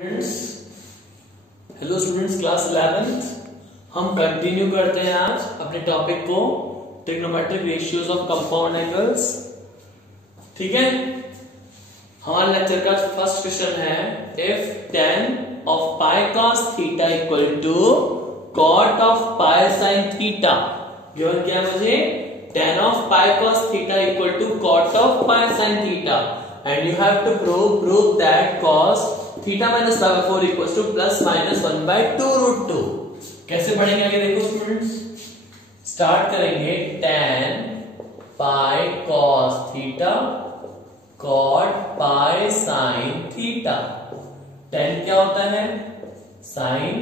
Hello students, class 11th हम continue करते हैं आज अपने टॉपिक को trigonometric ratios of compound angles. ठीक है, हमारे लेक्चर का फर्स्ट क्वेश्चन है if tan of pi cos theta equal to cot of pi sin theta। Given क्या है मुझे, tan of pi cos theta equal to cot of pi sin theta and you have to prove that cos theta minus pi by 4 equals to plus minus 1 by 2 root 2। कैसे पढ़ेंगे आगे देखो students, start करेंगे tan pi cos theta cot pi sin theta. tan क्या होता है, sin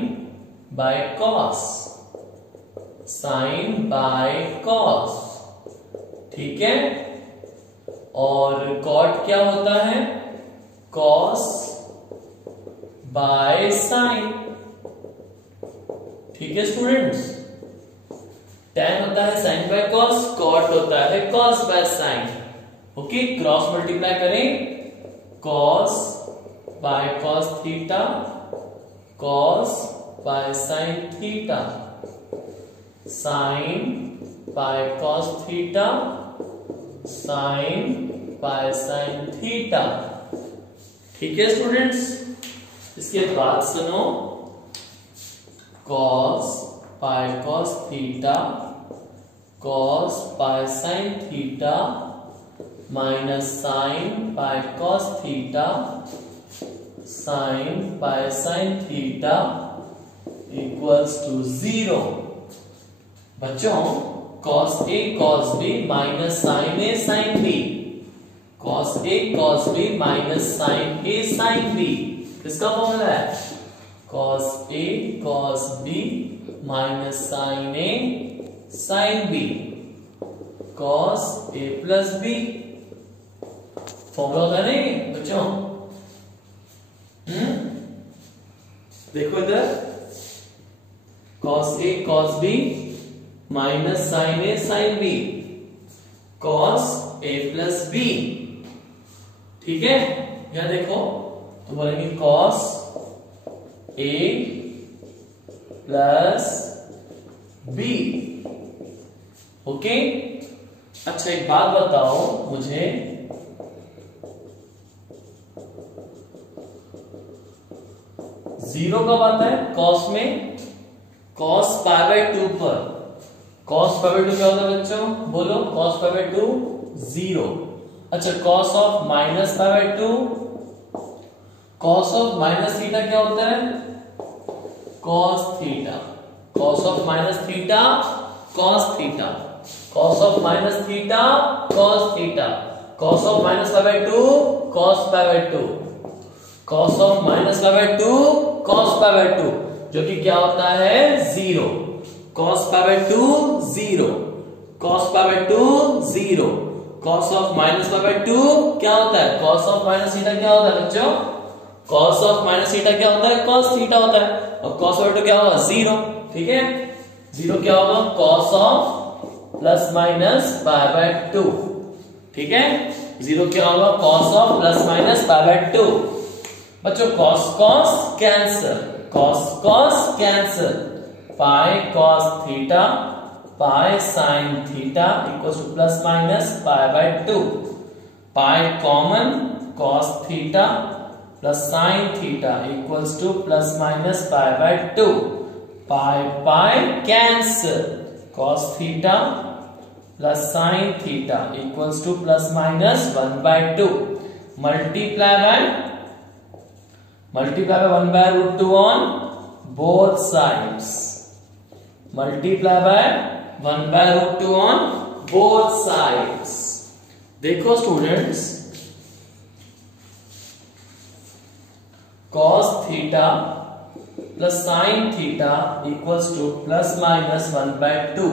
by cos, sin by cos, ठीक है। और cot क्या होता है, cos बाय साइन, ठीक है स्टूडेंट्स। tan होता है साइन बाय कॉस, कॉट होता है cos by sine. Okay, cross multiply करें, cos by cos theta cos by sine theta, sine by cos theta sine by sine theta. ठीक है students, इसके बाद सुनो, cos pi cos theta cos pi sin theta minus sin pi cos theta sin pi sin theta equals to 0। बच्चों cos A cos B minus sin A sin B, cos A cos B minus sin A sin B, किसका formula है, cos A cos B minus sin A sin B, cos A plus B। Formula होता नहीं बच्चों, देखो इधर, cos A cos B minus sin A sin B, cos A plus B। ठीक है, यहां देखो तो बोलेंगे cos A plus B। Okay, अच्छा एक बात बताओ मुझे, जीरो कब आता है cos में, cos pi by 2 पर। cos pi by 2 क्या होता है बच्चों, बोलो, cos pi by 2 0। अच्छा, cos of minus pi by 2, cos of minus theta क्या होता है, cos theta, cos of minus theta cos theta, cos of minus theta cos theta, cos of minus pi by 2 cos pi by 2, cos of minus pi by 2 cos pi by 2, जो कि क्या होता है 0। cos pi by 2 0, cos pi by 2 0, cos of minus pi by 2 क्या होता है, cos of minus theta क्या होता है बच्चों, cos ऑफ माइनस थीटा क्या होता है, cos थीटा होता है। और cos बाय 2 क्या होगा, 0। ठीक है, 0 क्या होगा, cos of plus minus pi by 2। ठीक है, 0 क्या होगा, cos of plus minus pi by 2। बच्चों cos cos cancel, cos cos cancel, pi cos theta pi sin theta equals to plus minus pi by 2। Pi common, cos theta plus sin theta equals to plus minus pi by 2। Pi pi cancel, cos theta plus sin theta equals to plus minus 1 by 2। Multiply by 1 by root 2 on both sides, multiply by 1 by root 2 on both sides. देखो students, cos theta plus sin theta equals to plus minus 1 by 2।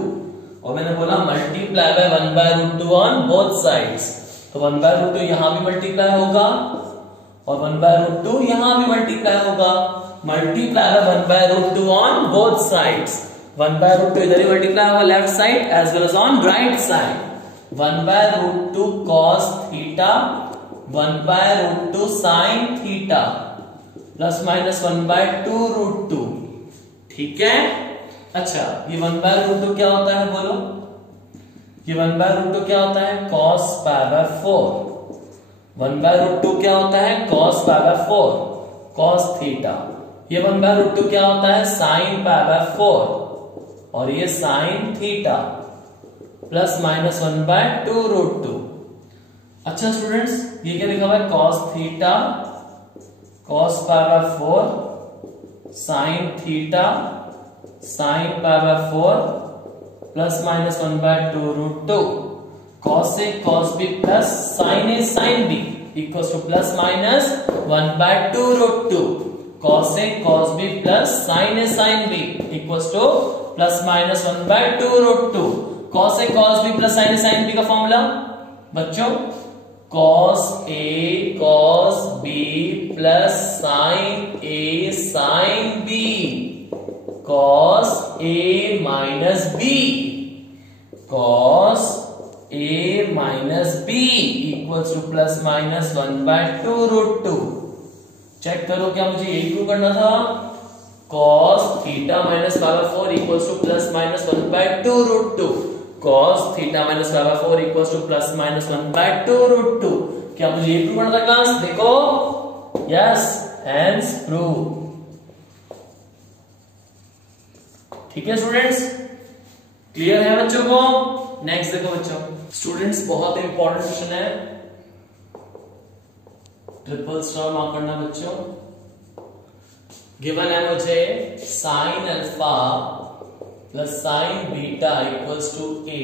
और मैंने बोला multiply by 1 by root 2 on both sides, तो 1 by root 2 यहां भी multiply होगा और 1 by root 2 यहां भी मल्टीप्लाई होगा। Multiply by 1 by root 2 on both sides, 1 by root 2 इधर ही मल्टीप्लाई होगा left side as well as on right side. 1 by root 2 cos theta 1 by root 2 sin theta plus minus 1/2√2। ठीक है। अच्छा, ये 1/√2 क्या होता है बोलो? ये 1/√2 क्या होता है? cos π/4। 1/√2 क्या होता है? cos π/4, cos theta. ये 1/√2 क्या होता है? sin π/4 और ये sin थीटा, प्लस माइनस 1/2√2। अच्छा स्टूडेंट्स, ये क्या लिखा हुआ है? cos theta, cos π/4, sin theta, sin π/4 plus minus 1/2√2। cos A cos B plus sin A sin B equals to plus minus 1/2√2। cos A cos B plus sin A sin B equals to plus minus 1/2√2। cos A cos B plus sin A sin B का formula बच्चों, cos A cos B plus sin A sin B, cos A minus B, cos A minus B equals to plus minus 1/2√2। Check करो, क्या मुझे यही prove करना था? cos theta minus π/4 equals to plus minus 1/2√2। cos theta minus π/4 equals to plus minus 1/2√2। क्या मुझे ये prove करना था क्लास? देखो, यस, हेंस प्रूव। ठीक है स्टूडेंट्स, क्लियर है बच्चों को? नेक्स्ट देखो बच्चों, स्टूडेंट्स बहुत इंपॉर्टेंट क्वेश्चन है, ट्रिपल स्टार मार्क करना बच्चों। गिवन है मुझे sine alpha plus sine beta equals to a,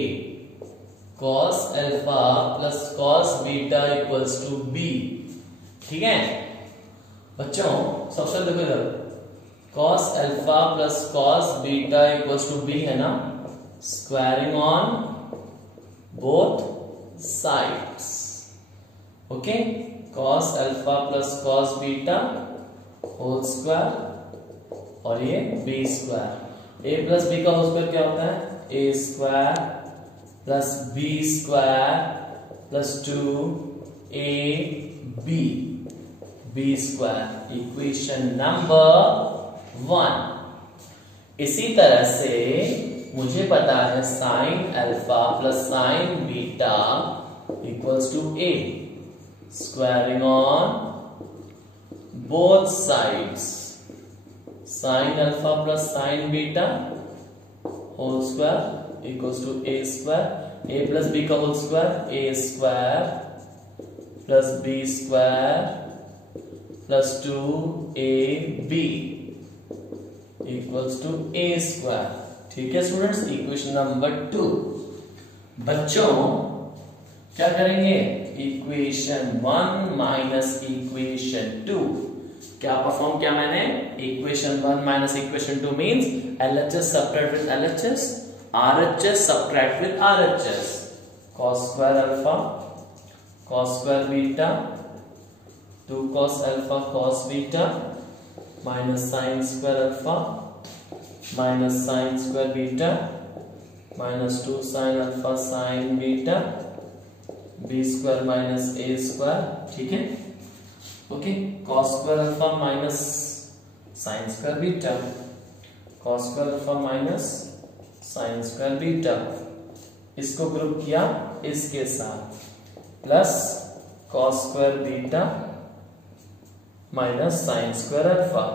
cos alpha plus cos beta equals to b. ठीक है बच्चों, सबसे देखो इधर, cos alpha plus cos beta equals to b है ना, squaring on both sides. Okay, cos alpha plus cos beta whole square और ये b square. a plus b का होल स्क्वायर क्या होता है? a square plus B square plus 2ab b square, equation number 1। इसी तरह से मुझे पता है sine alpha plus sine beta equals to a, squaring on both sides, sine alpha plus sine beta whole square equals to a square, a plus b का whole square a square plus b square plus 2ab equals to a square. ठीक है students, equation number 2। बच्चों क्या करेंगे? Equation 1 minus equation 2। क्या perform किया मैंने? Equation 1 minus equation 2 means LHS subtract with LHS, RHS subtract with RHS। cos square alpha cos square beta 2 cos alpha cos beta minus sine square alpha minus sine square beta minus 2 sine alpha sine beta b square minus a square. ठीक है, okay, cos square alpha minus sine square beta, cos square alpha minus sine square beta, इसको group किया इसके साथ, plus cos square beta minus sine square alpha.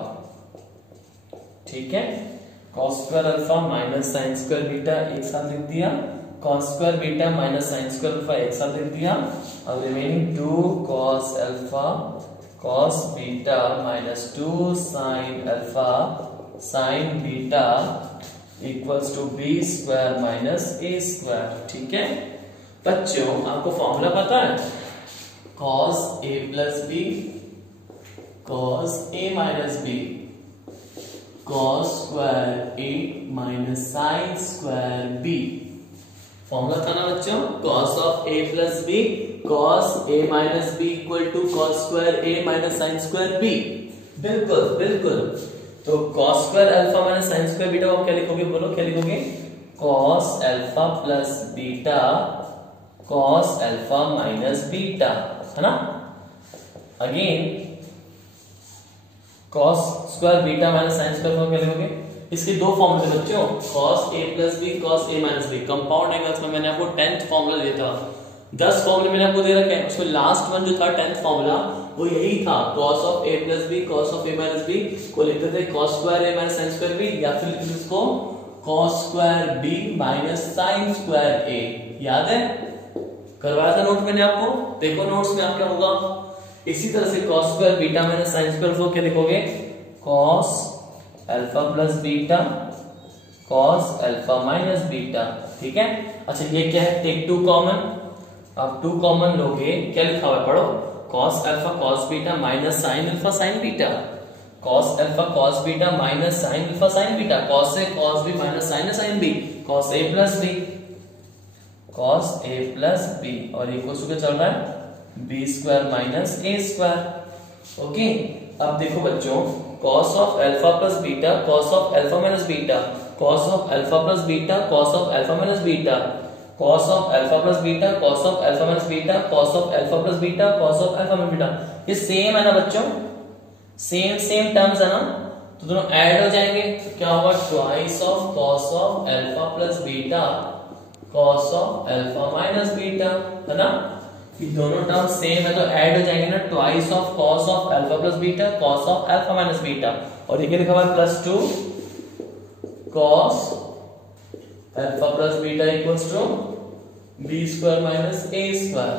ठीक है, cos square alpha minus sine square beta एक साथ लिख दिया, cos square beta minus sine square alpha एक साथ लिख दिया, अब remaining 2 cos alpha cos beta minus 2 sine alpha sine beta equals to b square minus A square. ठीक है बच्चों, आपको फॉर्मूला पता है? cos a plus b cos a minus B cos square a minus sine square b। Formula था ना बच्चों, cos of a plus b cos a minus b equal to cos square a minus sine square b। बिल्कुल बिल्कुल, तो cos square alpha minus sine square beta आप क्या लिखोगे? बोलो क्या लिखोगे? cos alpha plus beta cos alpha minus beta, है ना। Again cos square beta minus sine square को क्या लिखोगे? इसके दो फॉर्मूले बच्चों, cos a plus b cos a minus b. Compound angles में मैंने आपको 10th फॉर्मूला दिया था, 10 फॉर्मूले मैंने आपको दे रखे हैं, उसमें लास्ट वन जो था 10th फॉर्मूला वो यही था, cos of a plus b cos of a minus b को लिखते थे cos square a minus sine square b, या फिर लिखते थे इसको cos square b minus sine square a। याद है, करवाया था नोट मैंने आपको, देखो नोट्स में आप क्या होगा। इसी तरह से cos square beta minus sine square को क्या लिखोगे? cos alpha plus beta cos alpha minus beta. ठीक है, अच्छा ये क्या है? टेक टू कॉमन, आप टू कॉमन लोगे, क्या लिखा हुआ है पढ़ो, cos alpha cos beta minus sine alpha sine beta, cos alpha cos beta minus sine alpha sine beta, cos से cos b minus sine sine b, cos a plus b, cos a plus b, और equal to क्या चल रहा है? b square minus a square. Okay, अब देखो बच्चों, cos of alpha plus beta cos of alpha minus beta, cos of alpha plus beta cos of alpha minus beta, cos of alpha plus beta cos of alpha minus beta, cos of alpha plus beta cos of alpha minus beta. ये same है ना बच्चों, same same terms है ना, तो दोनों add हो जाएंगे, तो क्या होगा? Twice of cos of alpha plus beta cos of alpha minus beta, है ना। ये दोनों टर्म सेम है तो ऐड हो जाएंगे ना, twice of cos of alpha plus beta cos of alpha minus beta, और ये क्या लिखा हुआ है? Plus 2 cos alpha plus beta equals to b square minus a square,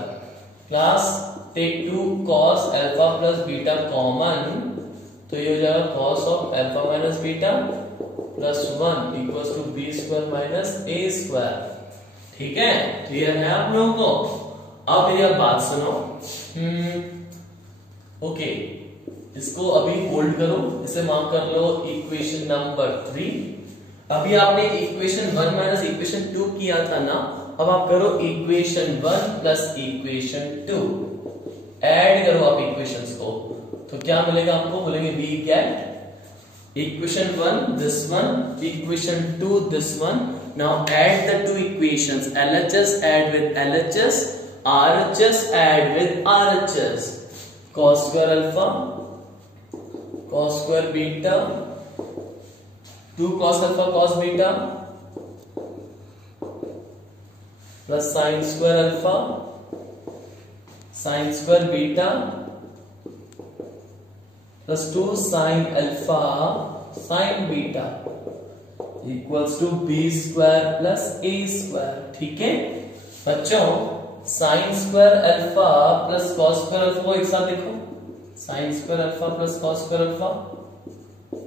plus take 2 cos alpha plus beta common, तो ये हो जाएगा cos of alpha minus beta plus 1 equals to b square minus a square. ठीक है, clear है आप लोगों को? अब मेरी आप बात सुनो, ओके, इसको अभी होल्ड करो, इसे मार्क कर लो इक्वेशन नंबर 3। अभी आपने इक्वेशन 1 माइनस इक्वेशन 2 किया था ना, अब आप करो इक्वेशन 1 प्लस इक्वेशन 2, ऐड करो आप इक्वेशंस को, तो क्या मिलेगा आपको? बोलेंगे we get equation 1 this one, equation 2 this one. Now add the two equations, LHS add with LHS, RHS add with RHS, cos square alpha cos square beta 2 cos alpha cos beta plus sin square alpha sin square beta plus 2 sin alpha sin beta equals to b square plus a square। ठीक है बच्चों, sign square alpha plus cos square alpha को एक साथ लिखो, sign square alpha plus cos square alpha.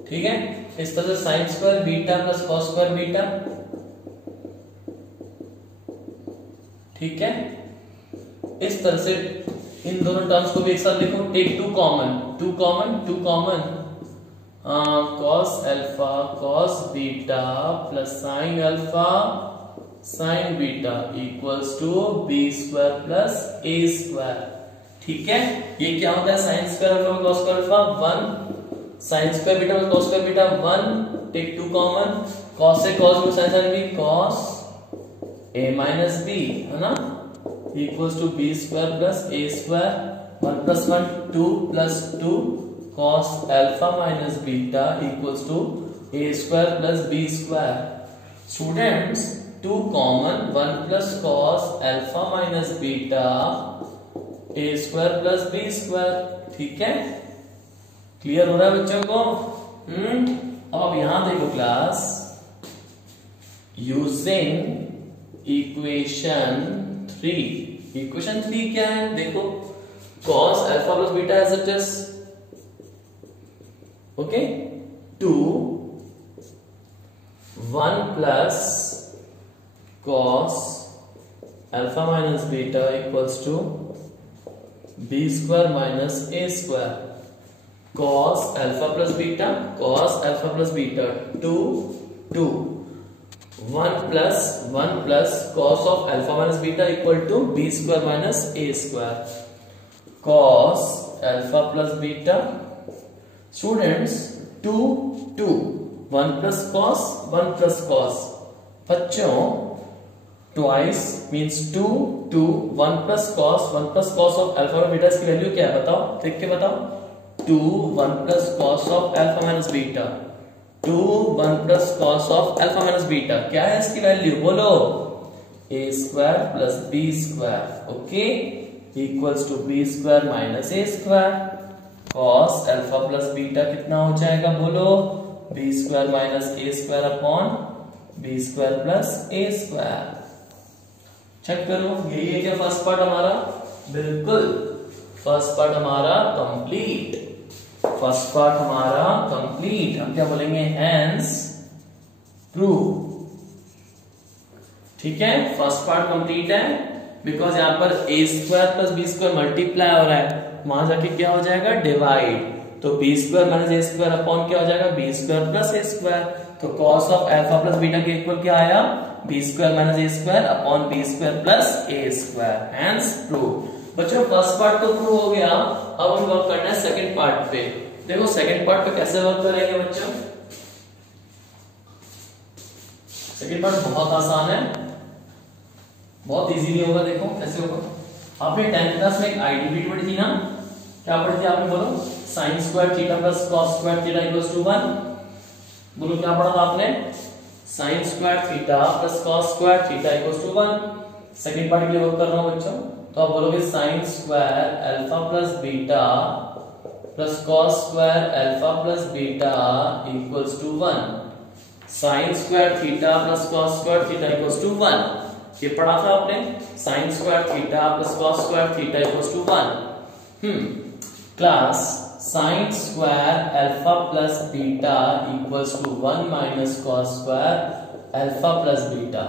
ठीक है, इस तरह से sign square beta plus cos square beta. ठीक है, इस तरह से इन दोनों टर्म्स को भी एक साथ लिखो, take two common, two common two common, cos alpha cos beta plus sine alpha sine beta equals to b square plus A square. ठीक है, ये क्या होता है? Sine square alpha cos square alpha 1, sine square beta plus cos square beta 1, take two common, cos से cos में sine sine b cos a minus b, है ना, equals to b square plus A square, 1 plus 1 2 plus 2 cos alpha minus beta equals to a square plus B square. Students, 2 common, 1 plus cos alpha minus beta a square plus B square. ठीक है, clear हो रहा है बच्चों को? अब यहां देखो क्लास, यूजिंग इक्वेशन 3। इक्वेशन 3 क्या है? देखो, cos alpha plus beta as it is, okay, 2 1 plus cos alpha minus beta equals to b square minus a square, cos alpha plus beta 2 2 1 plus cos of alpha minus beta equal to b square minus a square, cos alpha plus beta, students 2 2 1 plus cos 1 plus cos, बच्चों twice means 2 2 1 plus cos of alpha और beta, इसकी value क्या है बताओ, देख के बताओ। 2 1 plus cos of alpha minus beta, 2 1 plus cos of alpha minus beta, क्या है इसकी वैल्यू बोलो, a square plus b square, okay, equals to b square minus a square, cos alpha plus beta कितना हो जाएगा बोलो, b square minus a square upon b square plus a square। Check करो, यही है क्या फर्स्ट पार्ट हमारा, बिल्कुल फर्स्ट पार्ट हमारा कंप्लीट, फर्स्ट पार्ट हमारा कंप्लीट। हम क्या बोलेंगे, हेंस प्रूव, ठीक है, फर्स्ट पार्ट कंप्लीट है, बिकॉज यहां पर a square plus B square multiply हो रहा है, वहां जाके क्या हो जाएगा, डिवाइड, तो बी स्क्वायर माइनस ए स्क्वायर अपॉन क्या हो जाएगा, बी स्क्वायर प्लस ए स्क्वायर, तो cos of alpha plus beta के इक्वल क्या आया, बी स्क्वायर माइनस ए square upon B square plus ए स्क्वायर, हेंस प्रूव। बच्चों फर्स्ट पार्ट तो प्रूव हो गया, अब हम वर्क करना है सेकंड पार्ट पे। देखो सेकंड पार्ट पे कैसे वर्क करेंगे बच्चों, सेकंड पार्ट बहुत आसान है, बहुत इजीली होगा। देखो कैसे होगा, आपने 10th क्लास में एक आईडीबी पढ़ी थी ना, क्या पढ़ी थी आपने बोलो, sine square theta plus cos square theta equals to 1, बोलो क्या पढ़ा था आपने, sine square theta plus cos square theta equals to 1। Second part के लिए वर्क कर रहा हूं बच्चों, तो आप बोलोगे sine square alpha plus beta plus cos square alpha plus beta equals to 1, sine square theta plus cos square theta equals to 1, ये पढ़ा था आपने, sine square theta plus cos square theta equals to 1। Class sine square alpha plus beta equals to 1 minus cos square alpha plus beta,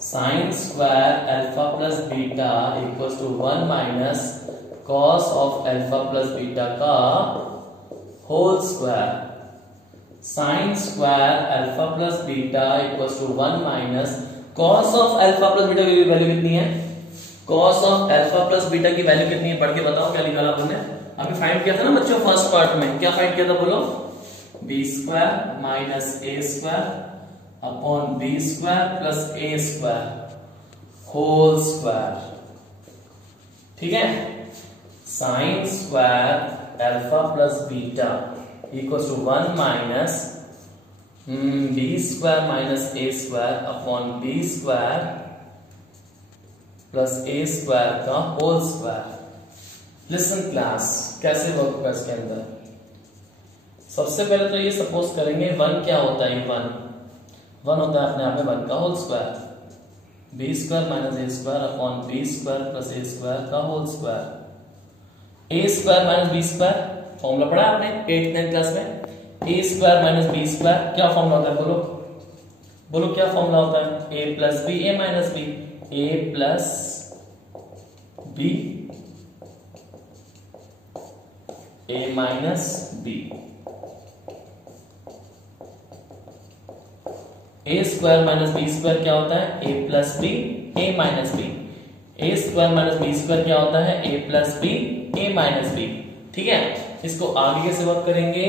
sine square alpha plus beta equals to 1 minus cos of alpha plus beta का whole square, sine square alpha plus beta equals to 1 minus cos of alpha plus beta की value कितनी है, cos of alpha plus beta की value कितनी है, पढ़ के बताओ क्या निकाला आपने, अभी फाइंड किया था ना बच्चों फर्स्ट पार्ट में, क्या फाइंड किया था बोलो, बी स्क्वायर माइनस ए square upon B square plus ए स्क्वायर होल स्क्वायर, ठीक है, sine square alpha plus beta equals to 1 minus B square minus A square upon B square plus A square का whole square. Listen class, कैसे work होगा इसके अंदर, सबसे पहले तो ये सपोज करेंगे 1 क्या होता है, 1 होता है अपने आप में 1 का whole square, B square minus ए square upon B square plus ए स्क्वायर का whole square, A square minus B square formula पढ़ा आपने 8th 9th क्लास में, A square minus B square क्या फॉर्मूला होता है बोलो, बोलो क्या फॉर्मूला होता है, A plus B A minus B, A plus B A minus B, A square minus B square क्या होता है, A plus B A minus B, A square minus B square क्या होता है, A plus B A minus b, ठीक है। इसको आगे कैसे वर्क करेंगे,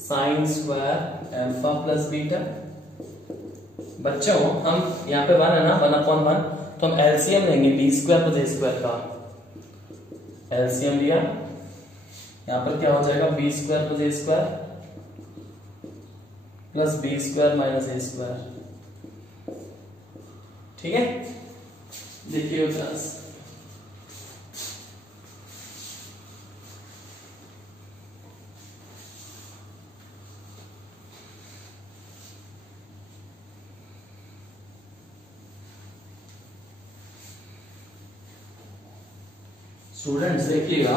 sign square alpha plus beta, बच्चों हम यहाँ पे 1 है ना, 1/1, तो हम एलसीएम लेंगे बी स्क्वायर प्लस ए स्क्वायर का, एलसीएम लिया, यहाँ पर क्या हो जाएगा, बी स्क्वायर प्लस ए square plus B square minus ए स्क्वायर, ठीक है। देखिए क्लास, स्टूडेंट्स देखिएगा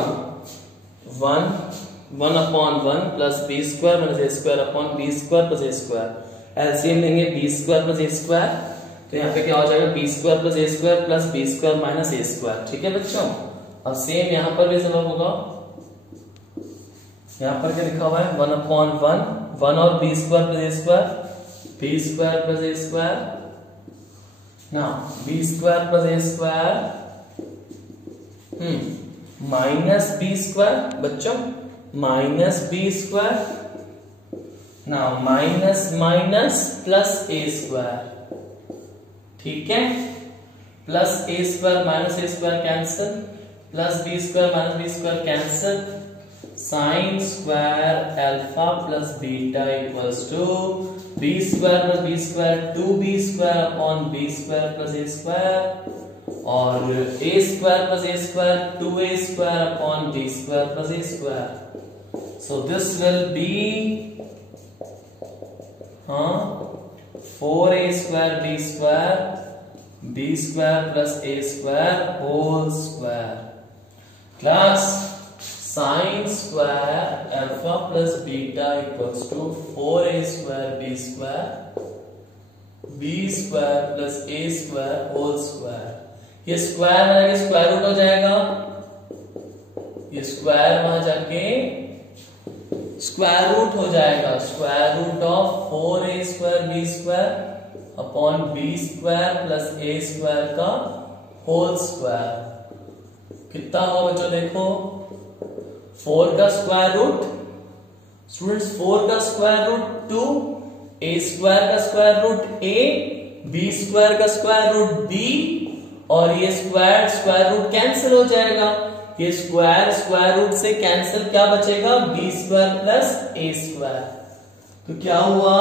1/1 प्लस बी स्क्वायर माइनस ए square upon B square plus ए स्क्वायर, एलसीएम लेंगे बी स्क्वायर प्लस ए स्क्वायर, तो यहाँ पे क्या हो जाएगा, बी स्क्वायर प्लस ए square plus B square minus ए स्क्वायर, ठीक है बच्चों। अब सेम यहाँ पर भी सब होगा, यहाँ पर क्या लिखा हुआ है, 1/1, 1 और बी स्क्वायर प्लस ए स्क्वायर, बी स्क्वायर प्लस ए स्क्वायर, ना बी स्क्वायर प्लस ए स्क्वायर माइनस बी स्क्वायर, बच्चों माइनस बी स्क्वायर, ना माइनस माइनस प्लस ए स्क्वायर, ठीक है, plus A square minus A square cancel, plus B square minus B square cancel, sine square alpha plus beta equals to b square plus B square 2b square upon B square plus A square और ए square plus A square 2a square upon B square plus A square. So this will be 4a square B square plus A square whole square. Class sine square alpha plus beta equals to 4a square B square plus A square whole square. ये square वहां जाके square root हो जाएगा, ये square वहां जाके square root हो जाएगा, square root of 4a square B square upon B square plus A square का होल स्क्वायर। कितना होगा बच्चों देखो, 4 का स्क्वायर रूट स्टूडेंट्स 4 का स्क्वायर रूट 2, ए स्क्वायर का स्क्वायर रूट ए, बी स्क्वायर का स्क्वायर रूट बी और ये स्क्वायर रूट कैंसिल हो जाएगा। ये स्क्वायर रूट से कैंसिल क्या बचेगा, बी स्क्वायर प्लस ए स्क्वायर। तो क्या हुआ,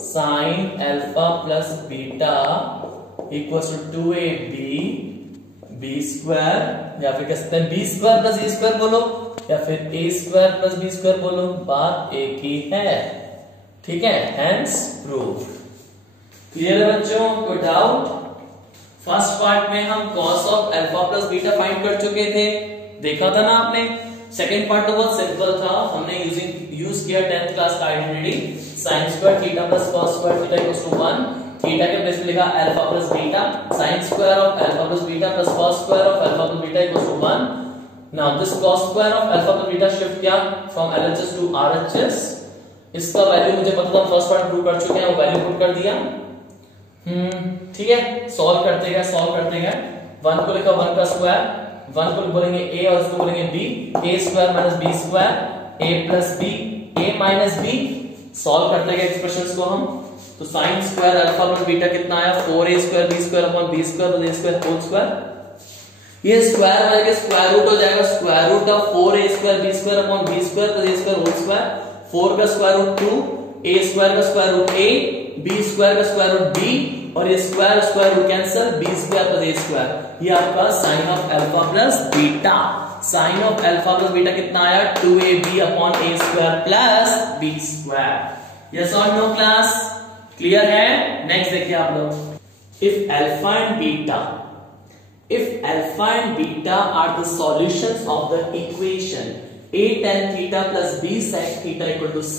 sine alpha plus beta equals to 2ab b square, या फिर कह सकते हैं बी स्क्वायर प्लस ए स्क्वायर बोलो, या फिर a square plus B square बोलो, बात एक ही है। ठीक है, हेंस प्रूव। क्लियर है बच्चों, कोई डाउट? फर्स्ट पार्ट में हम cos of alpha plus beta find कर चुके थे, देखा था ना आपने। सेकंड पार्ट तो बहुत सिंपल था, हमने यूज किया 10th क्लास का identity, sine square theta plus cos square theta equals to 1, theta के प्लेस में लिखा alpha plus beta, sine square of alpha plus beta plus cos square of alpha plus beta equals to 1। Now this cos square of alpha plus beta shift किया from LHS to RHS। इसका value मुझे पता था, first part prove कर चुके हैं, वो value put कर दिया। ठीक है, सॉल्व करते गए 1 को लिखा 1 का स्क्वायर, 1 को बोलेंगे a और इसको बोलेंगे b, a square minus b square, a plus b, a minus b। Solve करते गए एक्सप्रेशंस को हम, तो sine square alpha plus beta कितना आया, 4a square b square upon b square plus a square whole square. ये square वाले के स्क्वायर रूट हो जाएगा, square root of 4a square b square upon b square plus a square whole square. 4 का square root 2, a square का square root a, b square का square root b और ये square root cancel, b square plus a square. ये आपका sine of alpha plus beta. Sine of alpha plus beta कितना आया, 2ab upon a square plus b square. Yes और no class, clear है? Next देखिए आप लोग, if alpha and beta, if alpha and beta are the solutions of the equation a tan theta plus b sec theta equal to c,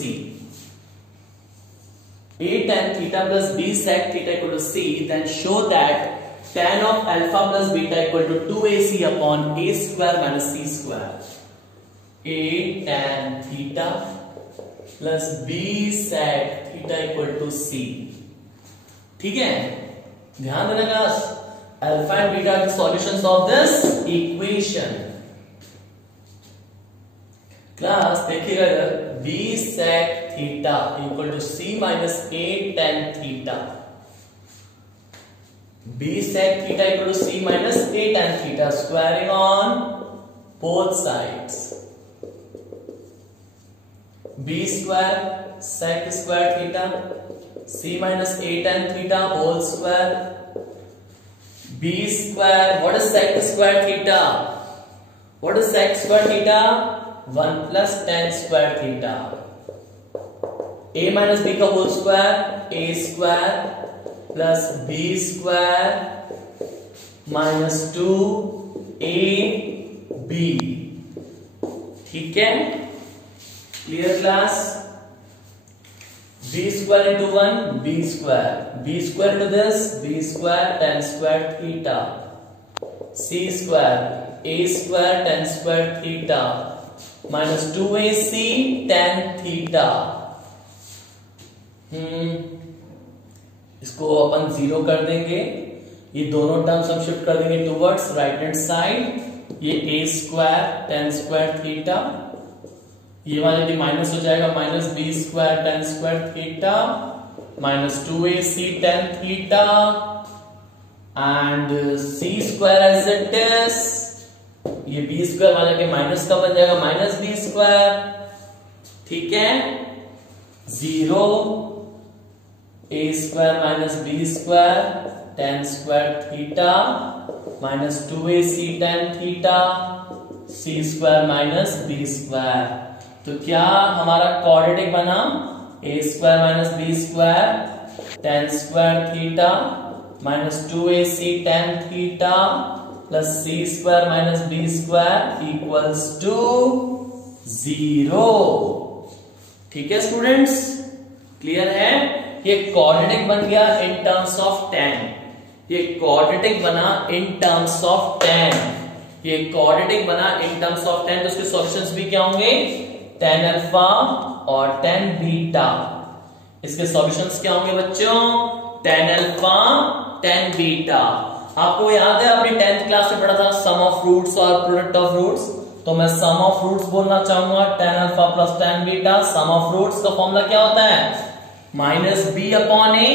a tan theta plus b sec theta equal to c, then show that tan of alpha plus beta equal to 2ac upon a square minus c square। a tan theta plus b sec theta equal to c। ठीक है, ध्यान देना class, alpha and beta are the solutions of this equation. Class देखिएगा इधर, b sec theta equal to c minus a tan theta, b sec theta equal to c minus a tan theta, squaring on both sides, b square sec square theta, c minus a tan theta whole square, b square, what is sec square theta? What is sec square theta? 1 plus tan square theta। a minus b का whole square, a square plus b square minus 2ab। ठीक है, clear class? b square into 1 b square into this b square tan square theta, c square a square tan square theta minus 2ac tan theta। इसको अपन 0 कर देंगे, ये दोनों terms हम shift कर देंगे टुवर्ड्स राइट हैंड साइड। ये a square tan square theta, ये वाले भी माइनस हो जाएगा, minus b square tan square theta minus 2ac tan theta and c square as it is ये बी स्क्वायर वाला के माइनस का बन जाएगा माइनस बी स्क्वायर, ठीक है। 0 A square minus B square tan square theta minus 2ac tan theta c square minus B square. तो क्या हमारा क्वाड्रेटिक बना A square minus B square tan square theta minus 2ac tan theta plus c square minus B square equals to 0। ठीक है students, clear है। ये quadratic बन गया इन टर्म्स ऑफ tan, ये क्वाड्रेटिक बना इन टर्म्स ऑफ tan, ये क्वाड्रेटिक बना इन टर्म्स ऑफ tan। तो उसके सॉल्यूशंस भी क्या होंगे, tan अल्फा और tan बीटा। इसके सॉल्यूशंस क्या होंगे बच्चों, tan अल्फा tan बीटा। आपको याद है आपने 10th क्लास में पढ़ा था सम ऑफ रूट्स और प्रोडक्ट ऑफ रूट्स, तो मैं सम ऑफ रूट्स बोलना चाहूंगा tan alpha plus tan beta. Sum of roots का फॉर्मूला क्या होता है, माइनस बी अपॉन ए।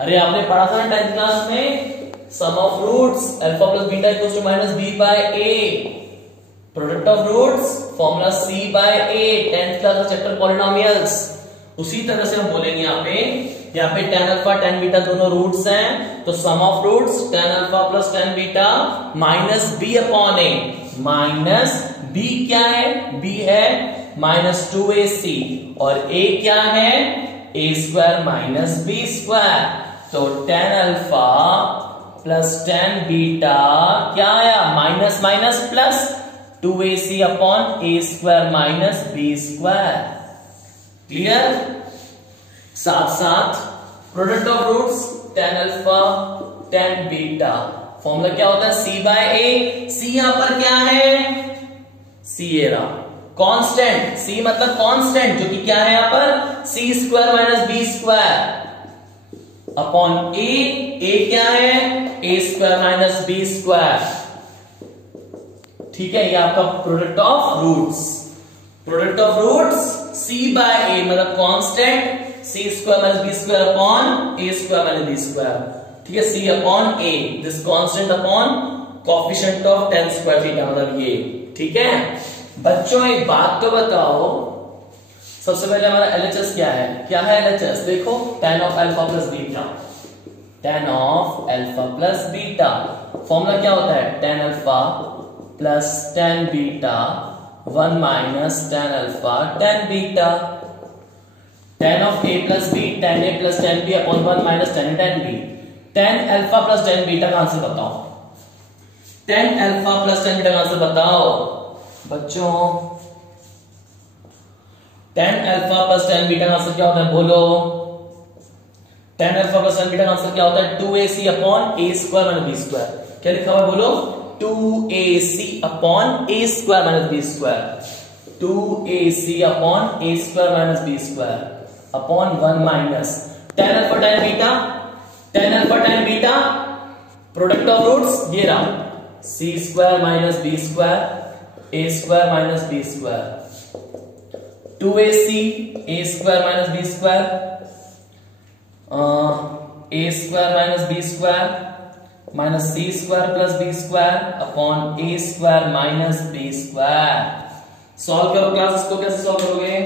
अरे आपने पढ़ा था ना 10th क्लास में sum of roots alpha plus beta equals to minus B by A, product of roots formula C by A, 10th class का चैप्टर पॉलिनोमियल्स। उसी तरह से हम बोलेंगे यहाँ पे tan अल्फा tan बीटा दोनों रूट्स हैं, तो sum of roots tan alpha plus tan beta minus B upon A. Minus B क्या है, बी है माइनस 2ac और a क्या है a square minus B square. तो tan alpha plus tan beta क्या आया, minus minus plus 2ac upon a square minus B square. Clear. साथ साथ product of roots tan alpha tan beta, formula क्या होता है c बाय ए। c यहां पर क्या है, c ए रहा कांस्टेंट, c मतलब कांस्टेंट जो कि क्या है यहां पर c square minus B square upon a क्या है a square minus B square. ठीक है, ये आपका product of roots. Product of roots c by A मतलब constant c square minus B square upon a square minus B square. ठीक है, c upon a, this constant upon coefficient of tan square theta मतलब ये। ठीक है बच्चों, एक बात तो बताओ, सबसे पहले हमारा LHS क्या है LHS, देखो tan of alpha plus beta, tan of alpha plus beta. Formula क्या होता है, tan alpha plus tan beta 1 minus tan alpha tan beta. tan of a plus b tan a plus tan b upon 1 minus tan a tan b। tan alpha plus tan beta का answer बताओ, tan alpha plus tan beta का answer बताओ बच्चों। tan alpha plus tan beta का answer क्या होता है, बोलो। tan alpha plus tan beta का आंसर क्या होता है, 2ac upon a square minus b square. क्या लिखा हुआ है, बोलो 2ac upon a square minus b square, 2ac upon a square minus b square upon 1 minus tan alpha tan beta, tan alpha tan beta product of roots ये रहा c square minus b square a square minus b square, 2ac a square minus b square a square minus b square minus c square plus b square upon a square minus b square. Solve करो class, इसको कैसे solve करोगे,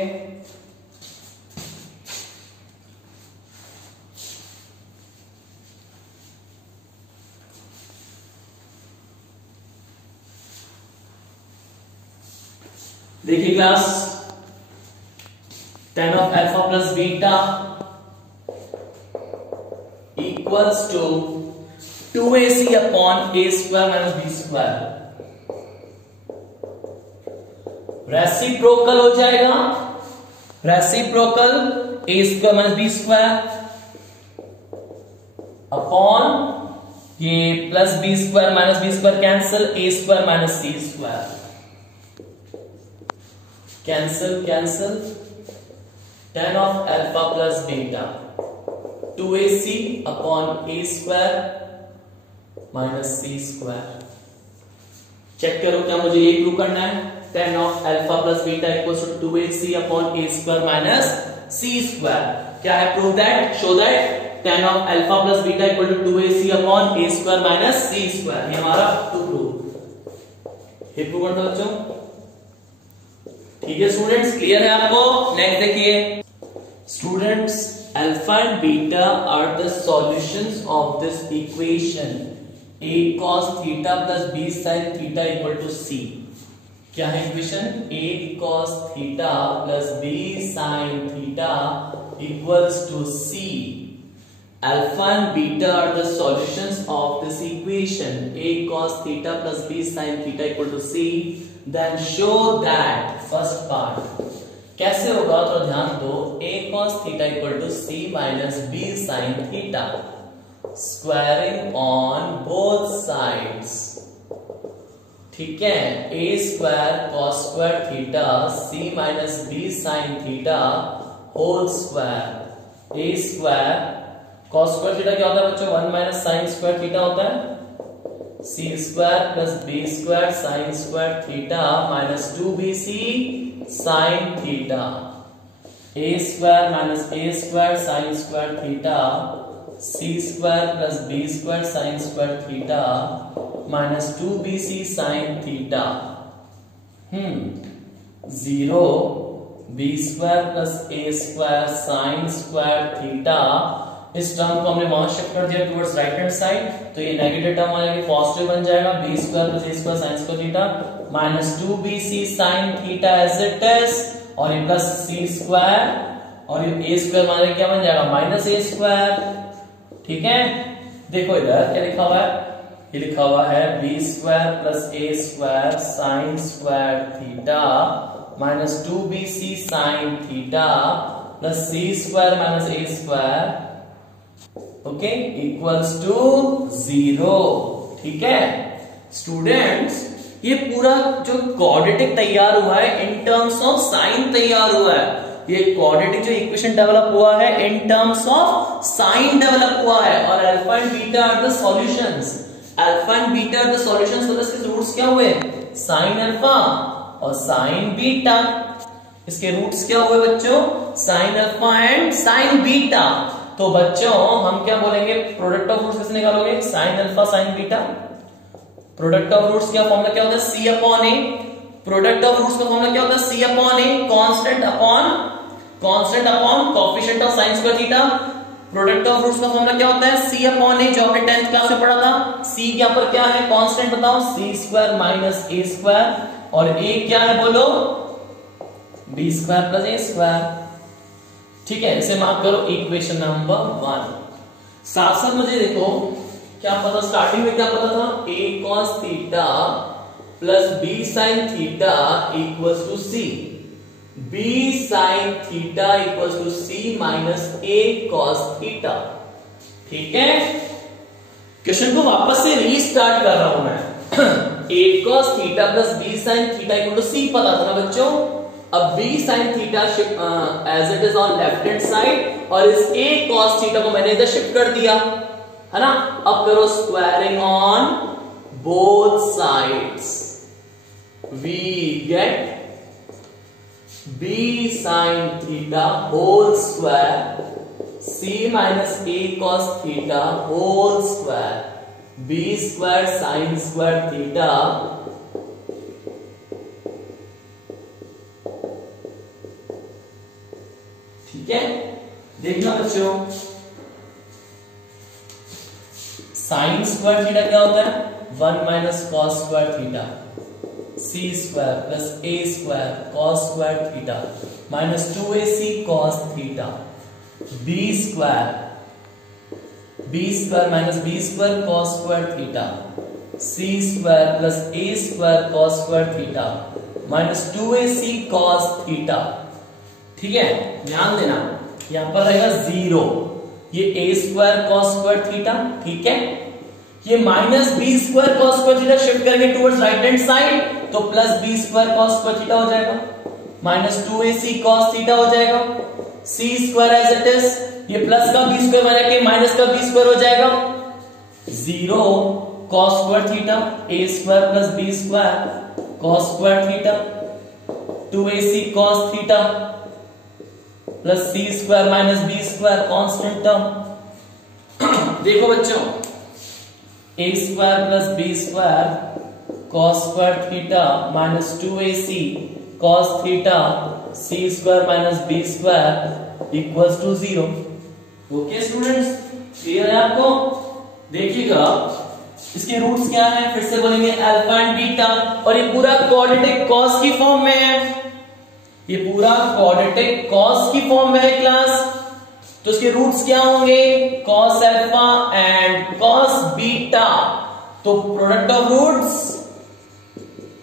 देखिए class, tan of alpha plus beta equals to 2ac upon a square minus b square. Reciprocal हो जाएगा, reciprocal a square minus b square upon ये plus b square minus b square cancel, a square minus c square cancel cancel, tan of alpha plus beta 2ac upon a square minus c square. Check करो क्या मुझे ये prove करना है, tan of alpha plus beta equals to 2ac upon a square minus c square. क्या है, prove that, show that tan of alpha plus beta equal to 2ac upon a square minus c square. ये हमारा to prove. ये prove करना बच्चों। ठीक है students, clear है आपको? नेक्स्ट देखिए students, alpha and beta are the solutions of this equation a cos theta plus b sin theta equal to c। क्या है equation? a cos theta plus b sin theta equals to c। Alpha and beta are the solutions of this equation a cos theta plus b sin theta equal to c. Then show that first part कैसे होगा तो ध्यान दो, a cos theta equal to c minus b sin theta, squaring on both sides। ठीक है, a square cos square theta c minus b sin theta whole square। a square cos square theta क्या होता है बच्चों? 1 minus sine square theta होता है। c square plus b square sine square theta minus 2bc sine theta. a square minus a square sine square theta, c square plus b square sine square theta minus 2bc sine theta. 0 b square plus a square sine square theta. इस term को हमने वहां shift कर दिया towards right hand side, तो ये negative term आ जाएगा, positive बन जाएगा। b square plus a square sine square theta minus 2bc sine theta as it is, और ये प्लस c स्क्वायर और ये a स्क्वायर माने क्या बन जाएगा? Minus a square. ठीक है, देखो इधर क्या लिखा हुआ है? ये लिखा हुआ है b square plus a square sine square theta minus 2bc sine theta plus c square minus a square okay equals to 0। ठीक है स्टूडेंट्स, ये पूरा जो क्वाड्रेटिक तैयार हुआ है इन टर्म्स ऑफ साइन तैयार हुआ है। ये क्वाड्रेटिक जो इक्वेशन डेवलप हुआ है in terms of sine develop हुआ है। और alpha and beta are the solutions. Alpha and beta are the solutions, मतलब इसके रूट्स क्या हुए? साइन अल्फा और साइन बीटा। इसके रूट्स क्या हुए बच्चों? Sine alpha and sine beta. तो बच्चों हम क्या बोलेंगे? प्रोडक्ट ऑफ रूट्स कैसे निकालोगे? Sine alpha sine beta. Product of roots क्या फॉर्मूला क्या होता है? c upon a। Product of roots का फॉर्मूला क्या होता है? c upon a, constant upon coefficient of sine square theta. Product of roots का फॉर्मूला क्या होता है? c अपॉन a, जो आपने 10th क्लास में पढ़ा था। c यहाँ पर क्या है? कांस्टेंट बताओ। c square minus a square, और a क्या है बोलो? b square plus a square. ठीक है, इसे मार्क करो इक्वेशन नंबर 1। साथ साथ मुझे देखो क्या पता, स्टार्टिंग में क्या पता था? a cos theta plus b sin theta equals to c। b sin theta equals to c minus a cos theta. ठीक है, क्वेश्चन को वापस से रीस्टार्ट कर रहा हूं मैं। a cos theta plus b sin theta equal to c पता था ना बच्चों। अब b sin theta as it is on left hand side, और इस a cos थीटा को मैंने इधर शिफ्ट कर दिया है ना। अब करो squaring on both sides, we get b sin theta whole square c minus a cos theta whole square, b square sine square theta ठीक है। देखना बच्चों, साइन स्क्वायर थीटा क्या होता है? 1 minus cos square theta, C square plus ए square cos square theta minus 2ac cos theta, B square minus B square cos square theta, C square plus ए square cos square theta minus 2ac cos theta. ठीक है, ध्यान देना यहां पर रहेगा 0, ये a square cos square theta. ठीक है, ये minus B square cos square theta shift करेंगे टुवर्ड्स राइट हैंड साइड, तो plus B square cos square theta हो जाएगा, माइनस 2ac कॉस थीटा हो जाएगा, c square as it is, ये प्लस का बी स्क्वायर बना के माइनस का बी स्क्वायर हो जाएगा, 0 cos square theta, a square plus B square cos square theta, 2ac cos theta plus C square minus B square constant term. देखो बच्चों, A square plus B square cos square theta minus 2ac cos theta c square minus b square equals to 0। Okay students, clear है आपको? देखिएगा इसके रूट्स क्या है, फिर से बोलेंगे अल्फा एंड बीटा, और ये पूरा क्वाड्रेटिक कॉस की फॉर्म में है, ये पूरा क्वाड्रेटिक कॉस की फॉर्म में है क्लास। तो इसके रूट्स क्या होंगे, cos alpha and cos beta. तो प्रोडक्ट ऑफ रूट्स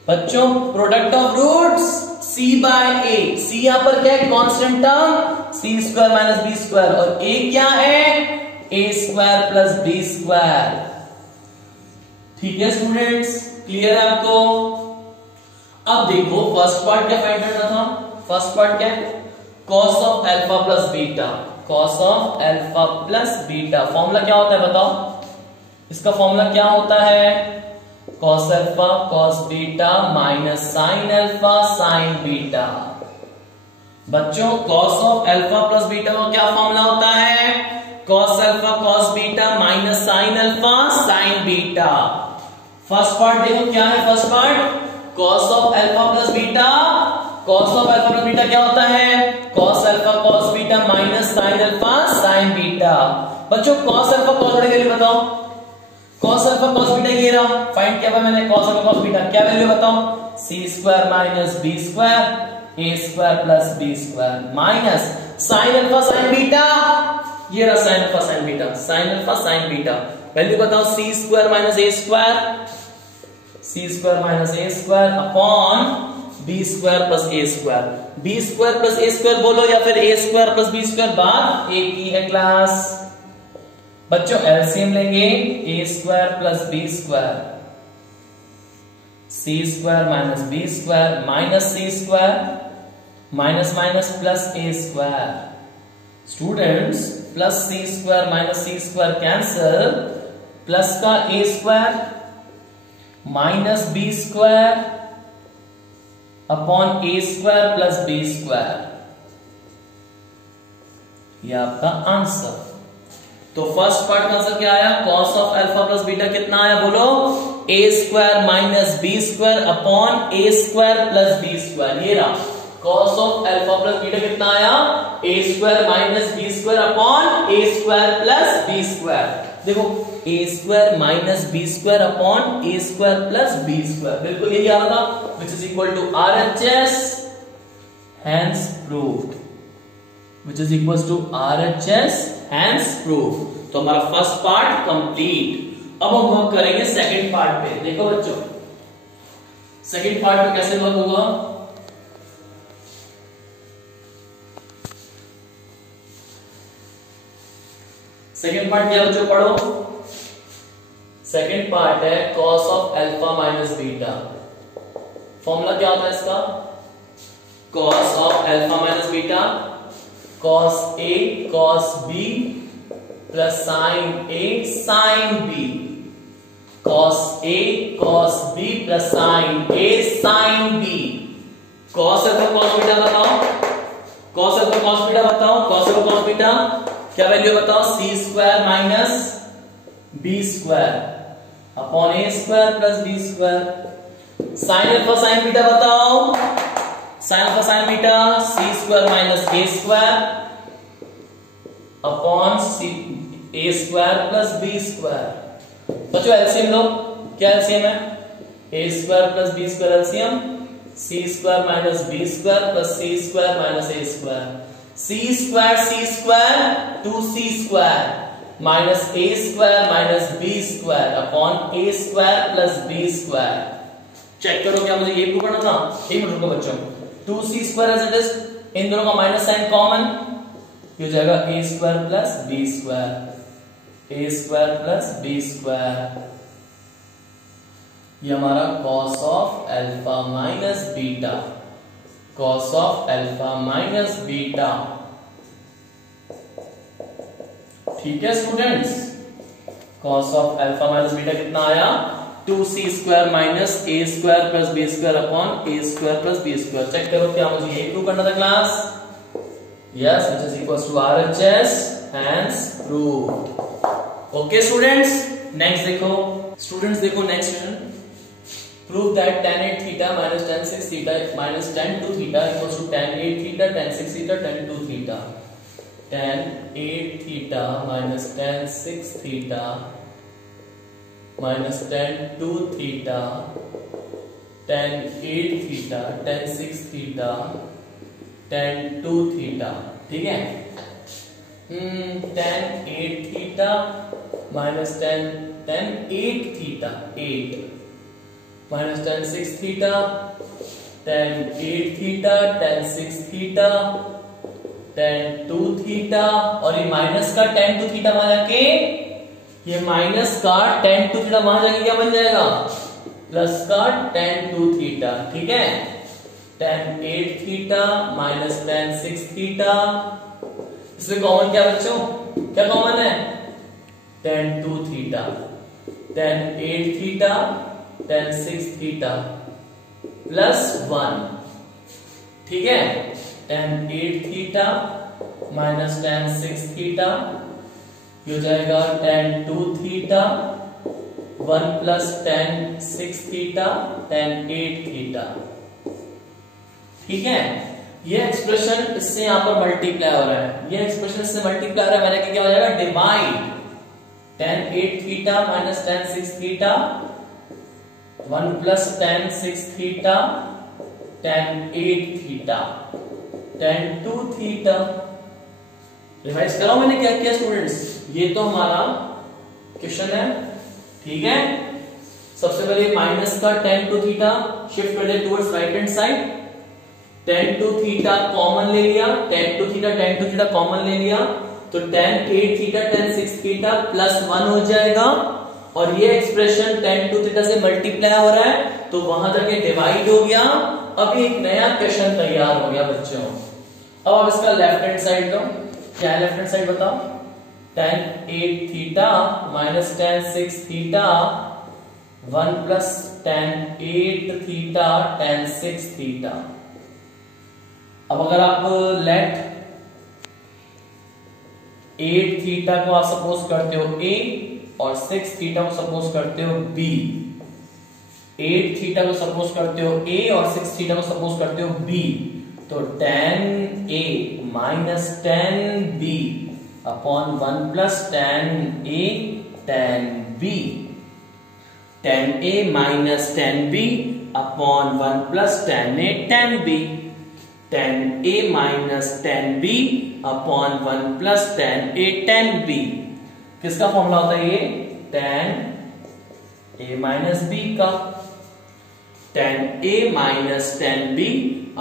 बच्चों, product of roots c by a। c यहां पर क्या है, constant term c square minus b square, और a क्या है, a square plus b square. ठीक है स्टूडेंट्स, क्लियर है आपको? अब देखो फर्स्ट पार्ट क्या फाइंड करना था, फर्स्ट पार्ट क्या है, cos of alpha plus beta, cos of alpha plus beta. Formula क्या होता है बताओ, इसका फॉर्मूला क्या होता है, cos alpha cos beta minus sine alpha sine beta. बच्चों cos of alpha plus beta का क्या फॉर्मूला होता है, cos alpha cos beta minus sine alpha sine beta. First part देखो क्या है, first part cos of alpha plus beta, cos of alpha plus beta क्या होता है, cos alpha cos beta minus sine alpha sine beta. बच्चों cos alpha cos beta के लिए बताओ, कॉस अल्फा कॉस बीटा ये रहा, फाइंड किया मैंने कॉस अल्फा कॉस बीटा, क्या वैल्यू बताओ, c square minus b square a square plus b square minus sine alpha sine beta, ये रहा sign alpha sine beta, sign alpha sine beta. Value बताओ, c square minus a square, c square minus a square upon b square plus a square. b square plus a square बोलो या फिर a square plus b square, बात एक ही है class. बच्चों LCM लेंगे, a square plus b square, c square minus b square minus c square minus minus plus a square. Students plus c square minus c square cancel, plus का a square minus b square upon a square plus b square, ये आपका answer. तो first part का answer क्या आया, cos of alpha plus beta कितना आया बोलो, a square minus b square upon a square plus b square. ये रहा cos of alpha plus beta कितना आया, a square minus b square upon a square plus b square. देखो a square minus b square upon a square plus b square, बिल्कुल यही आ रहा था, which is equal to RHS, hence proved, which is equals to RHS, hence proof। तो हमारा first part complete. अब हम वर्क करेंगे सेकंड पार्ट पे। देखो बच्चों सेकंड पार्ट में कैसे वर्क होगा, सेकंड पार्ट क्या बच्चों पढ़ो, सेकंड पार्ट है cos of alpha minus beta. Formula क्या होता है इसका, cos of alpha minus beta cos A cos B plus sin A sin B, cos A cos B plus sin A sin B। cos alpha cos beta बताओ, cos alpha cos beta बताओ, cos alpha cos beta क्या value बताओ, c square minus b square upon a square plus b square. sin alpha sin beta बताओ, sin alpha sin beta c square minus a square upon a square plus b square. बच्चों LCM लो, क्या LCM है, a square plus b square LCM, c square minus b square plus c square minus a square. c square 2c square minus a square minus b square upon a square plus b square. Check करो क्या मुझे ये prove करना था, एक minute रुको बच्चों, 2c square as it is, इन दोनों का माइनस साइन कॉमन, ये हो जाएगा a square plus b square, a square plus b square. ये हमारा cos of alpha minus beta, cos of alpha minus beta. ठीक है students, cos of alpha minus beta कितना आया, 2c square minus a square plus b square upon a square plus b square. Check करो क्या मुझे यही prove करना था class, yes, which is equals to RHS, hence proved। Okay students, next देखो, students देखो next question। Prove that tan 8 theta minus tan 6 theta minus tan 2 theta equals to tan 8 theta, tan 6 theta, tan 2 theta. Tan 8 theta minus tan 6 theta minus tan 2 theta, tan 8 theta, tan 6 theta, tan 2 theta. ठीक है? tan 8 theta minus tan 8 theta 8 minus tan 6 theta, tan 8 theta, tan 6 theta, tan 2 theta और ये minus का tan 2 theta वहां जाके ये minus का tan 2 theta वहां जाके क्या बन जाएगा प्लस का tan 2 theta. ठीक है? tan 8 theta minus tan 6 theta इसमें कॉमन क्या बच्चों क्या कॉमन है tan 2 theta, tan 8 theta, tan 6 theta plus 1. ठीक है? tan 8 theta minus tan 6 theta ये हो जाएगा tan 2 theta 1 plus tan 6 theta tan 8 theta. ठीक है? ये एक्सप्रेशन इससे यहां पर मल्टीप्लाई हो रहा है, ये एक्सप्रेशन इससे मल्टीप्लाई हो रहा है, मैंने क्या हो जाएगा divide tan 8 theta minus tan 6 theta 1 plus tan 6 theta tan 8 theta tan 2 theta. Revise करो मैंने क्या किया स्टूडेंट्स, ये तो हमारा क्वेश्चन है. ठीक है? सबसे पहले माइनस का tan 2 theta शिफ्ट कर दे towards right hand side, tan 2 theta common ले लिया, tan 2 theta कॉमन ले लिया तो tan 8 theta tan 6 theta plus 1 हो जाएगा और ये एक्सप्रेशन tan 2 theta से मल्टीप्लाई हो रहा है तो वहां जाके डिवाइड हो गया. अब एक नया क्वेश्चन तैयार हो गया बच्चों. अब आप इसका लेफ्ट हैंड साइड लो, क्या है लेफ्ट हैंड साइड बताओ. tan 8 theta minus tan 6 theta 1 plus tan 8 theta tan 6 theta. अब अगर आप लेट 8 थीटा को आप सपोज करते हो A और 6 थीटा को सपोज करते हो B, 8 थीटा को सपोज करते हो A और 6 थीटा को सपोज करते हो B, तो tan A minus tan B upon 1 plus tan A tan B, tan A minus tan B upon 1 plus tan A tan B, tan A minus tan B upon 1 plus tan A tan B. किसका formula होता है ये tan A minus B का, tan A minus tan B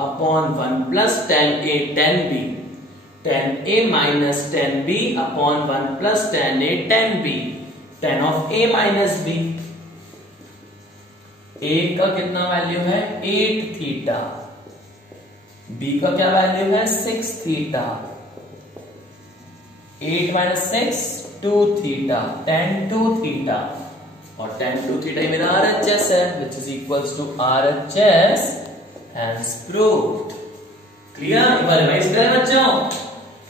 upon 1 plus tan A tan B, tan A minus tan B upon 1 plus tan A tan B, tan of A minus B. A का कितना value है 8 theta, B का क्या value है 6 theta, 8 minus 6 2 theta tan 2 theta और tan 2 theta मेरा RHS है which is equals to RHS hence proved. Clear? एक बार रिवाइज करें बच्चों.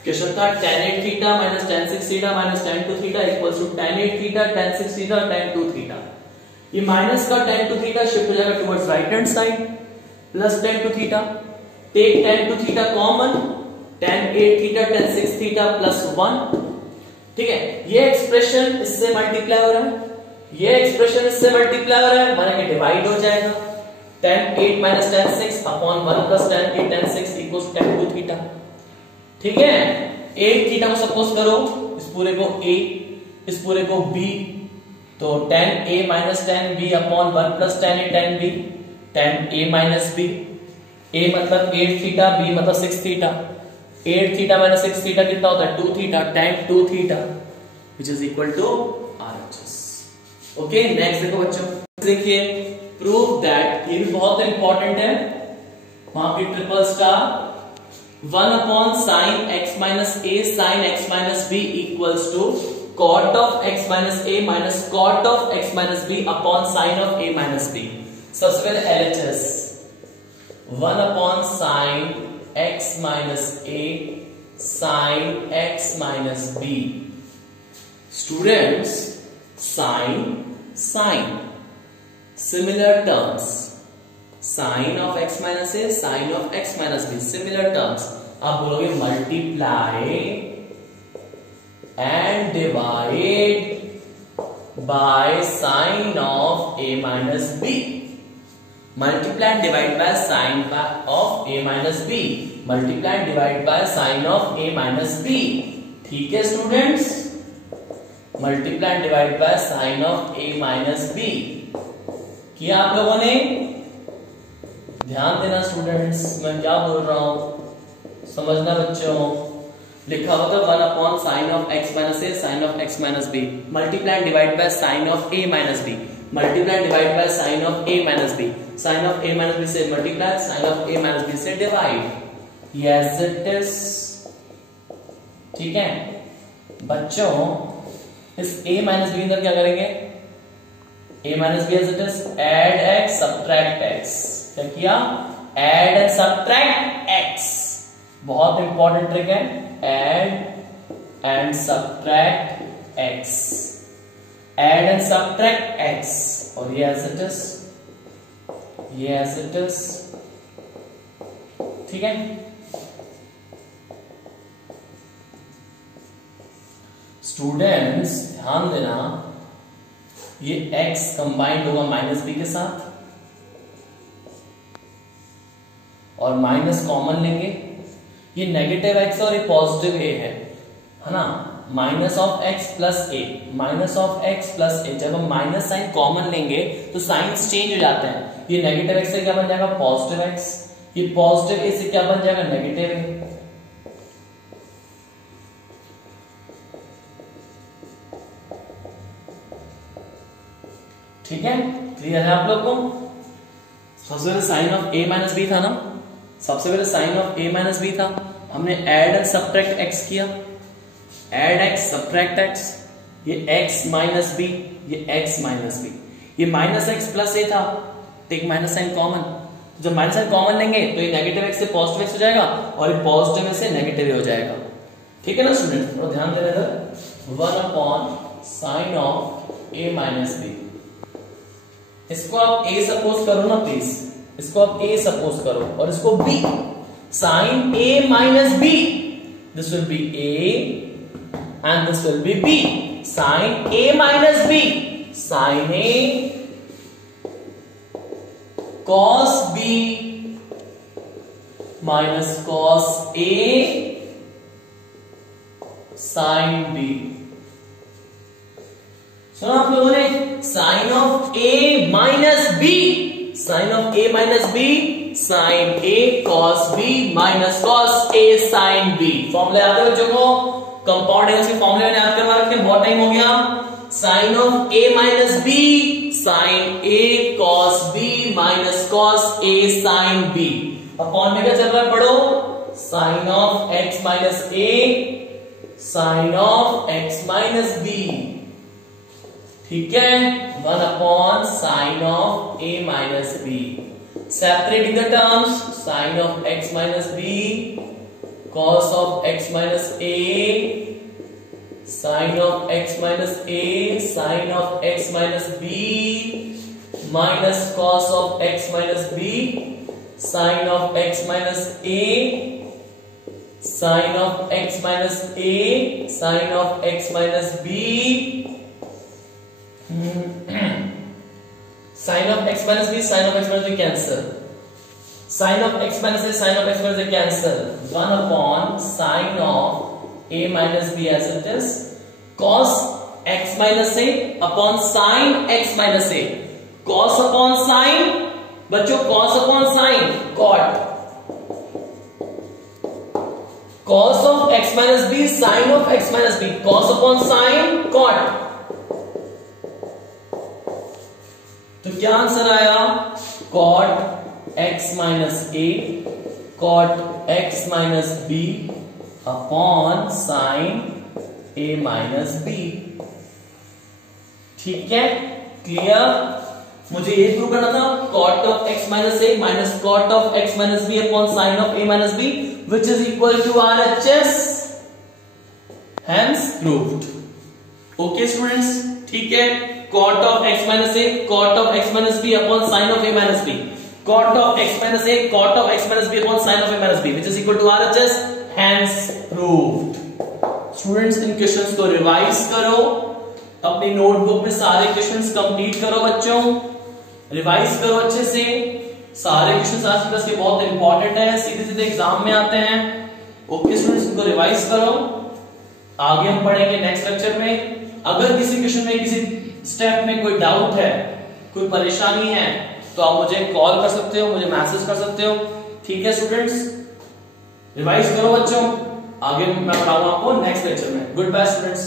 क्वेश्चन था tan 8 theta minus tan 6 theta minus tan 2 theta equals to tan 8 theta tan 6 theta tan 2 theta. ये minus का tan 2 थीटा शिफ्ट हो जाएगा towards right hand side plus tan 2 theta. Take tan 2 theta common, tan 8 theta tan 6 theta plus 1. ठीक है? ये expression इससे multiply हो रहा है, ये एक्सप्रेशन इससे मल्टीप्लाई हो रहा है, माना कि डिवाइड हो जाएगा. tan 8 minus tan 6 upon 1 plus tan 8 tan 6 equals tan 2 theta. ठीक है? 8 थीटा को सपोज करो इस पूरे को A, इस पूरे को B, तो tan A minus tan B upon 1 plus tan A tan B, tan A minus B. A मतलब 8 थीटा, B मतलब 6 थीटा. 8 थीटा माइनस 6 थीटा कितना होता है 2 theta, tan 2 theta which is equal to RHS. Okay, next देखो बच्चों, देखिए prove that, ये भी बहुत इंपॉर्टेंट है, वहां पे triple star 1 upon sine x minus a sine x minus b equals to cot of x minus a minus cot of x minus b upon sine of a minus b. सबसे पहले LHS 1 upon sine x minus a sine x minus b. Students sine sine similar terms, sine of x minus A, sine of x minus b, similar terms. आप बोलोगे multiply and divide by sine of a minus B, multiply divide by sine of a minus B, multiply divide by sine of a minus b. ठीक है students, multiply divide by sine of a minus b किया आप लोगों ने? ध्यान देना students, मैं क्या बोल रहा हूं समझना बच्चों। लिखा होगा 1 upon sine of x minus A, sine of x minus B, multiply divide by sine of a minus B, multiply divide by sine of a minus B, sine of a minus B से multiply, sine of a minus B से divide, yes it is. ठीक है बच्चों, इस a minus B अंदर क्या करेंगे? a minus b as it is, add x subtract x। क्या किया? एड एंड सबट्रैक्ट x, बहुत इंपॉर्टेंट ट्रिक है, add and subtract x, add and subtract x, और ये एज इट इज, ये एज इट इज। ठीक है स्टूडेंट्स, ध्यान देना, ये x कंबाइंड होगा माइनस बी के साथ और माइनस कॉमन लेंगे, ये नेगेटिव x और ये पॉजिटिव a है ना, minus of x plus a, minus of x plus a। जब हम माइनस साइन कॉमन लेंगे तो साइंस चेंज हो जाते हैं, ये नेगेटिव x से क्या बन जाएगा? पॉजिटिव x, ये पॉजिटिव a से क्या बन जाएगा? Negative a। ठीक है, क्लियर है आप लोग को? सबसे पहले sine of a minus b था ना, सबसे पहले sine of a minus b था, हमने एड एंड सबट्रैक्ट x किया, एड x सबट्रैक्ट x, ये x माइनस बी, ये x माइनस बी, ये माइनस x प्लस a था, टेक माइनस साइन कॉमन, जब माइनस साइन कॉमन लेंगे तो ये नेगेटिव x से पॉजिटिव x हो जाएगा और ये पॉजिटिव में से नेगेटिव हो जाएगा। ठीक है ना स्टूडेंट, तो ध्यान देना इधर, 1 upon sine of a minus b, इसको आप a सपोज करो ना प्लीज, इसको आप a सपोज करो और इसको b, sine a minus b, this will be a and this will be b, sine a minus b, sine a cos b minus cos a sine b। सुना आप लोगों ने? Sine of a minus B, sine of a minus B, sine a cos b minus cos a sine b। Formula याद है बच्चों को? Compound angles के फॉर्मूले मैंने याद करवा रखे, बहुत टाइम हो गया। Sine of a minus b, sine a cos b minus cos a sine b, upon में क्या चल रहा है पढ़ो? Sine of x minus a, sine of x minus b। ठीक है, 1 upon sine of a minus b, separating the terms, sine of x minus b, cos of x minus a, sin of x minus a, sin of x minus b, minus cos of x minus b, sin of x minus a, sin of x minus a, sin of x minus b, sin of x minus b, sin of x minus b cancel, sin of x minus a, sin of x minus a cancel, 1 upon sin of a minus b as it is, cos x minus a upon sin x minus a, cos upon sin, बच्चों cos upon sin, cot, cos of x minus b, sin of x minus b, cos upon sin, cot। तो क्या answer आया? cot x minus a, cot x minus b upon sin a minus b। ठीक है, clear? मुझे ये prove करना था, cot of x minus a minus cot of x minus b upon sin of a minus b which is equal to RHS, hence proved। Okay students, ठीक है, cot of x minus a cot of x minus b upon sin of a minus b, cot of x minus a cot of x minus b upon sin of a minus b, which is equal to RHS, hence proved. Students in questions को revise करो, अपनी notebook में सारे questions complete करो बच्चों, revise करो अच्छे से सारे क्वेश्चंस आज क्लास के बहुत इंपॉर्टेंट है, सीधे सीधे एग्जाम में आते हैं। ओके स्टूडेंट्स, इनको रिवाइज करो, आगे हम पढ़ेंगे नेक्स्ट लेक्चर में। अगर किसी क्वेश्चन में किसी स्टेप में कोई डाउट है, कोई परेशानी है, तो आप मुझे कॉल कर सकते हो, मुझे मैसेज कर सकते हो। ठीक है स्टूडेंट्स, रिवाइज करो बच्चों, आगे मैं पढ़ाऊंगा आपको नेक्स्ट लेक्चर में। Good bye students.